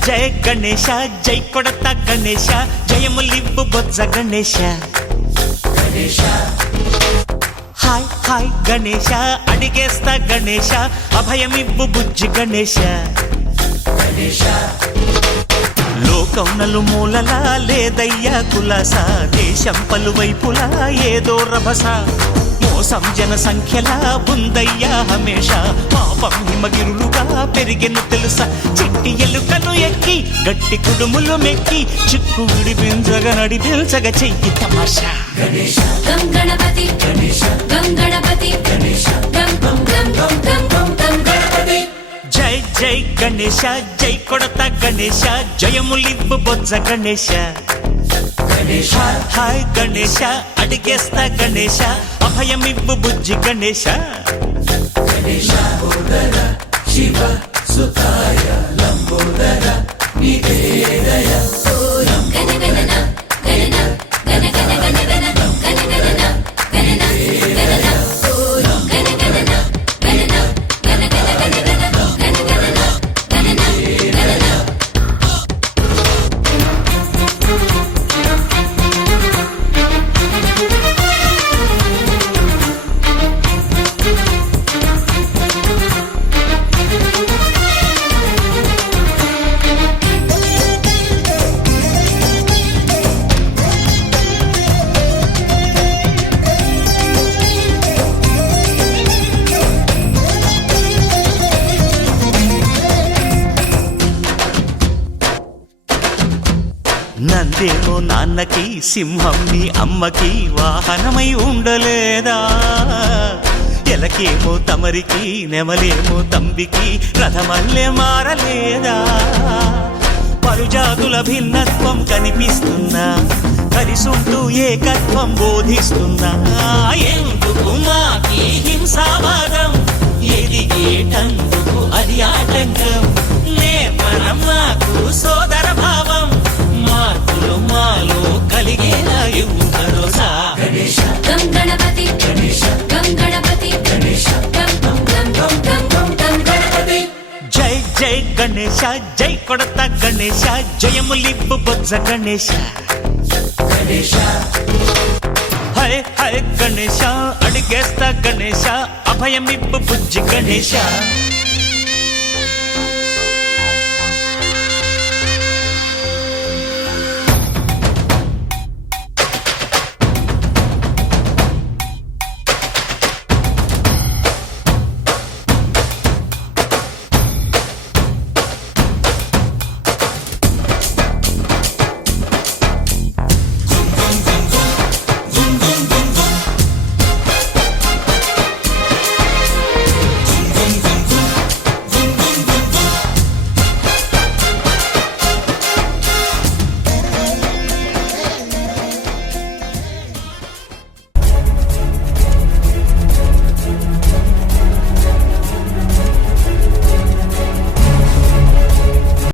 జయ గణేశ జై కొడత గణేశ జయములివ్వు బొజ్జ Ganesha hi hi Ganesha అడిగేస్తా Ganesha అభయమివ్వు బుజ్జి గణేశ లోకం నలుమూలలా లేదయ్యా కులాస దేశం పలువైపులా ఏదో రభస మోసం జన సంఖ్యలా ఉందయ్యా హమేష పాపం హిమగిరులుగా పెరిగెను తెలుసా చిట్టి ఎలుకను ఎక్కి గట్టి కుడుములు మెక్కి చిక్కు విడిపించగా నడిపించగా చెయ్యి తమాషా గం గణపతి గం గణపతి గం గం గం గం గం గం గణపతి జై జై గణేశ జై కొడత గణేశ జయములివ్వు బొజ్జ గణేశ హాయ్ గణేశ అడిగేస్తా గణేశ అభయమివ్వు బుజ్జి గణేశ శివ సుతాయ లంబోదర నివేదయ గణ గణన గణన గణ గణ గణ గణ గణ గణన గణన గణన గణ గణన గణన గణ గణ గణ గణ గణ గణన గణన గణన నందేమో నాన్నకి సింహం నీ అమ్మకి వాహనమై ఉండలేదా ఎలకేమో తమరికి నెమలేమో తంబికి రథమల్లే మారలేదా పరుజాతుల భిన్నత్వం కనిపిస్తున్నా కలిసుంటూ ఏకత్వం బోధిస్తున్నా ఎందుకు మాకి హింసావాదం ఎదిగేటందుకు అది ఆటంకం నేర్పరం మాకు సోదర భావం మార్పులు మాలో కలిగేలా ఇవ్వు భరోసా గం గణపతి గం గణపతి గం గం గం గం గం గం గణపతి జై జై గణేశ జై కొడత గణేశ జయములివ్వు బొజ్జ గణేశ హై హై గణేశ అడిగేస్తా గణేశ అభయమివ్వు బుజ్జి గణేశ